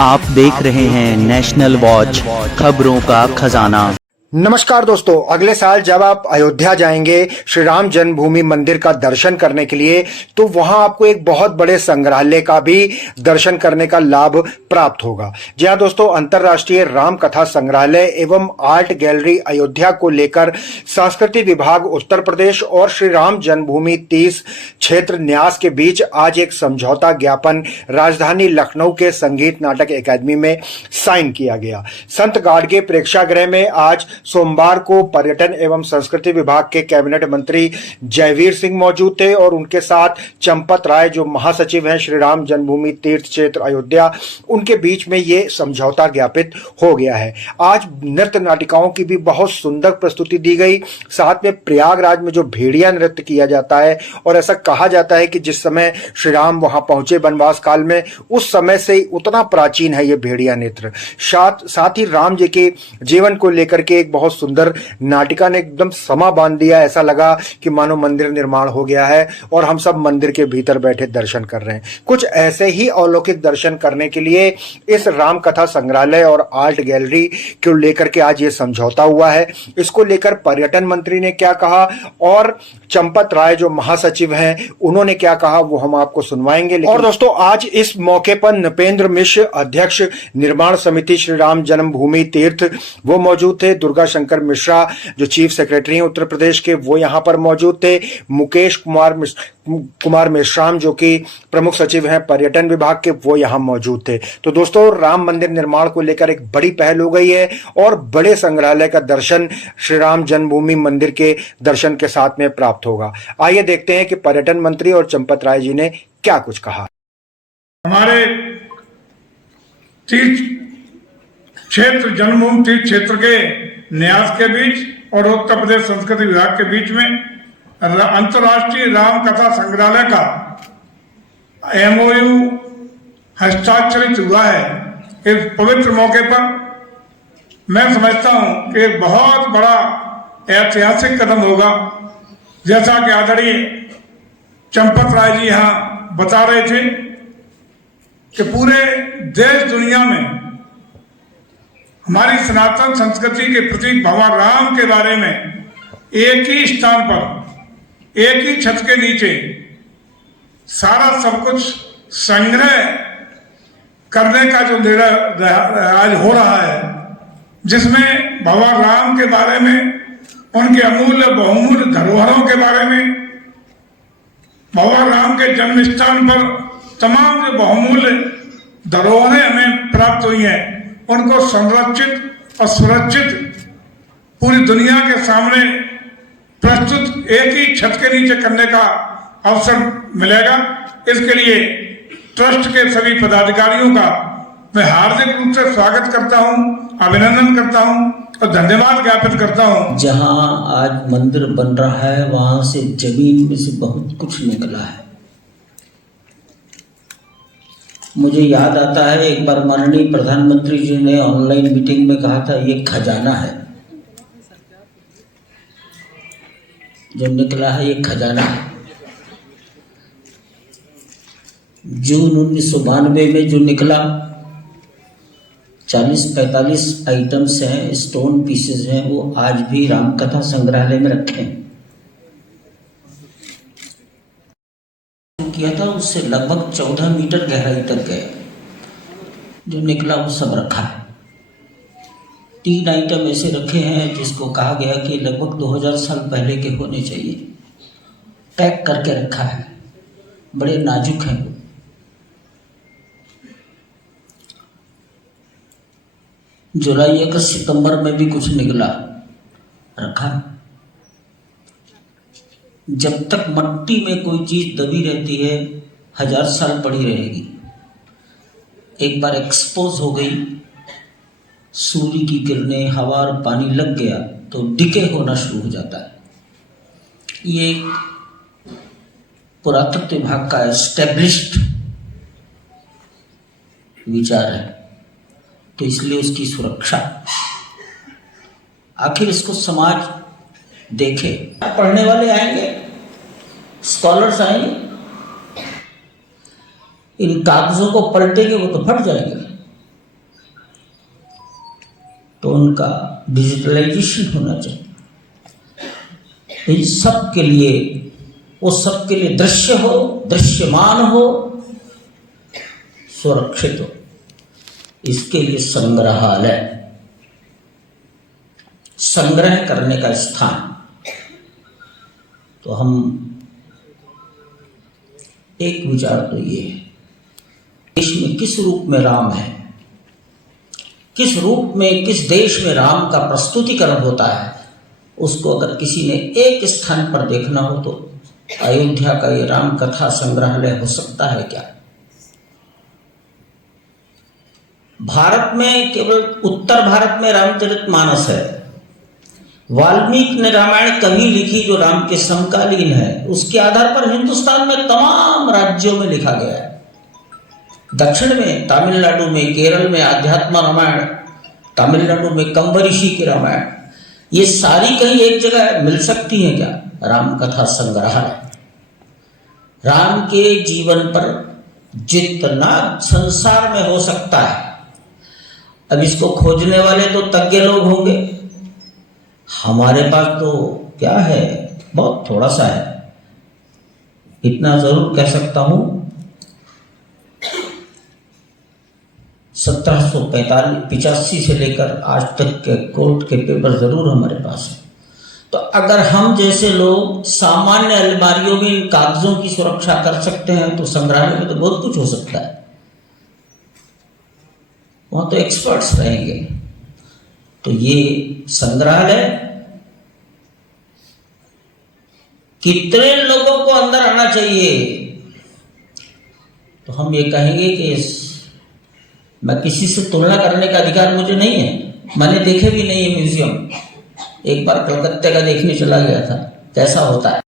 आप देख रहे हैं नेशनल वॉच, खबरों का खजाना। नमस्कार दोस्तों, अगले साल जब आप अयोध्या जाएंगे श्री राम जन्मभूमि मंदिर का दर्शन करने के लिए, तो वहां आपको एक बहुत बड़े संग्रहालय का भी दर्शन करने का लाभ प्राप्त होगा। जी हाँ दोस्तों, अंतर्राष्ट्रीय राम कथा संग्रहालय एवं आर्ट गैलरी अयोध्या को लेकर संस्कृति विभाग उत्तर प्रदेश और श्री राम जन्मभूमि 30 क्षेत्र न्यास के बीच आज एक समझौता ज्ञापन राजधानी लखनऊ के संगीत नाटक अकादमी में साइन किया गया। संत गाडगे प्रेक्षागृह में आज सोमवार को पर्यटन एवं संस्कृति विभाग के कैबिनेट मंत्री जयवीर सिंह मौजूद थे और उनके साथ चंपत राय जो महासचिव हैं श्री राम जन्मभूमि तीर्थ क्षेत्र अयोध्या, उनके बीच में ये समझौता ज्ञापित हो गया है। आज नृत्य नाटिकाओं की भी बहुत सुंदर प्रस्तुति दी गई। साथ में प्रयागराज में जो भेड़िया नृत्य किया जाता है, और ऐसा कहा जाता है कि जिस समय श्री राम वहां पहुंचे वनवास काल में, उस समय से ही उतना प्राचीन है ये भेड़िया नृत्य। साथ ही राम जी के जीवन को लेकर के एक बहुत सुंदर नाटिका ने एकदम समा बांध दिया। ऐसा लगा कि मानो मंदिर निर्माण हो गया है और हम सब मंदिर के भीतर बैठे दर्शन कर रहे हैं। कुछ ऐसे ही अलौकिक दर्शन करने के लिए इस राम कथा संग्रहालय और आर्ट गैलरी को लेकर के आज ये समझौता हुआ है। इसको लेकर पर्यटन मंत्री ने क्या कहा और चंपत राय जो महासचिव हैं उन्होंने क्या कहा, वो हम आपको सुनवाएंगे। और दोस्तों, आज इस मौके पर नृपेंद्र मिश्र, अध्यक्ष निर्माण समिति श्री राम जन्मभूमि तीर्थ, वो मौजूद थे। दुर्गा शंकर मिश्रा जो चीफ सेक्रेटरी हैं उत्तर प्रदेश के, वो यहां पर मौजूद थे। मुकेश कुमार मेश्राम जो कि प्रमुख सचिव हैं पर्यटन विभाग के, वो यहां मौजूद थे। तो दोस्तों, राम मंदिर निर्माण को लेकर एक बड़ी पहल हो गई है और बड़े संग्रहालय का दर्शन श्री राम जन्मभूमि मंदिर के दर्शन के साथ में प्राप्त होगा। आइए देखते हैं कि पर्यटन मंत्री और चंपत राय जी ने क्या कुछ कहा। हमारे तीर्थ क्षेत्र जन्मभूमि तीर्थ क्षेत्र के न्यास के बीच और उत्तर प्रदेश संस्कृति विभाग के बीच में अंतर्राष्ट्रीय राम कथा संग्रहालय का एमओयू हस्ताक्षरित हुआ है। इस पवित्र मौके पर मैं समझता हूं कि एक बहुत बड़ा ऐतिहासिक कदम होगा। जैसा कि आदरणीय चंपत राय जी यहां बता रहे थे कि पूरे देश दुनिया में हमारी सनातन संस्कृति के प्रतीक भगवान राम के बारे में एक ही स्थान पर, एक ही छत के नीचे सारा सब कुछ संग्रह करने का जो निर्णय आज हो रहा है, जिसमें भगवान राम के बारे में, उनके अमूल्य बहुमूल्य धरोहरों के बारे में, भगवान राम के जन्म स्थान पर तमाम जो बहुमूल्य धरोहरें हमें प्राप्त हुई हैं, उनको संरक्षित और सुरक्षित पूरी दुनिया के सामने प्रस्तुत एक ही छत के नीचे करने का अवसर मिलेगा। इसके लिए ट्रस्ट के सभी पदाधिकारियों का मैं हार्दिक रूप से स्वागत करता हूं, अभिनंदन करता हूं और धन्यवाद ज्ञापित करता हूं। जहां आज मंदिर बन रहा है, वहां से जमीन में से बहुत कुछ निकला है। मुझे याद आता है एक बार माननीय प्रधानमंत्री जी ने ऑनलाइन मीटिंग में कहा था, ये खजाना है जो निकला है, ये खजाना है। जून 1992 में जो निकला 40-45 आइटम्स हैं, स्टोन पीसेस हैं, वो आज भी रामकथा संग्रहालय में रखे हैं। किया था उससे लगभग 14 मीटर गहराई तक गया। जो निकला वो सब रखा है। 3 आइटम ऐसे रखे हैं जिसको कहा गया कि लगभग 2000 साल पहले के होने चाहिए। पैक करके रखा है, बड़े नाजुक हैं वो। जुलाई अगस्त सितंबर में भी कुछ निकला, रखा। जब तक मट्टी में कोई चीज दबी रहती है, 1000 साल पड़ी रहेगी। एक बार एक्सपोज हो गई, सूर्य की किरणें, हवा और पानी लग गया तो डिके होना शुरू हो जाता है। ये एक पुरातत्व विभाग का एस्टेब्लिश्ड विचार है, तो इसलिए उसकी सुरक्षा। आखिर इसको समाज देखे, पढ़ने वाले आएंगे, स्कॉलर्स आएंगे, इन कागजों को पलटेंगे वो तो फट जाएंगे। तो उनका डिजिटलाइजेशन होना चाहिए। इन सब के लिए, वो सब के लिए दृश्य हो, दृश्यमान हो, सुरक्षित हो। इसके लिए संग्रहालय, संग्रह करने का स्थान। तो हम एक विचार तो ये है, देश में किस रूप में राम है, किस रूप में, किस देश में राम का प्रस्तुतिकरण होता है, उसको अगर किसी ने एक स्थान पर देखना हो तो अयोध्या का ये राम कथा संग्रहालय हो सकता है क्या? भारत में केवल उत्तर भारत में रामचरितमानस है। वाल्मीकि ने रामायण कभी लिखी जो राम के समकालीन है, उसके आधार पर हिंदुस्तान में तमाम राज्यों में लिखा गया है। दक्षिण में, तमिलनाडु में, केरल में आध्यात्म रामायण, तमिलनाडु में कंबरिषि के रामायण, ये सारी कहीं एक जगह मिल सकती है क्या? राम कथा संग्रहालय। राम के जीवन पर जितना संसार में हो सकता है, अब इसको खोजने वाले तो तज्ञ लोग होंगे, हमारे पास तो क्या है, बहुत थोड़ा सा है। इतना जरूर कह सकता हूं, 1785 से लेकर आज तक के कोर्ट के पेपर जरूर हमारे पास है। तो अगर हम जैसे लोग सामान्य अलमारियों में इन कागजों की सुरक्षा कर सकते हैं, तो संग्रहालय में तो बहुत कुछ हो सकता है। वहां तो एक्सपर्ट्स रहेंगे। तो ये संग्रहालय कितने लोगों को अंदर आना चाहिए? तो हम ये कहेंगे कि मैं किसी से तुलना करने का अधिकार मुझे नहीं है, मैंने देखे भी नहीं है म्यूजियम। एक बार कलकत्ते का देखने चला गया था, कैसा होता है।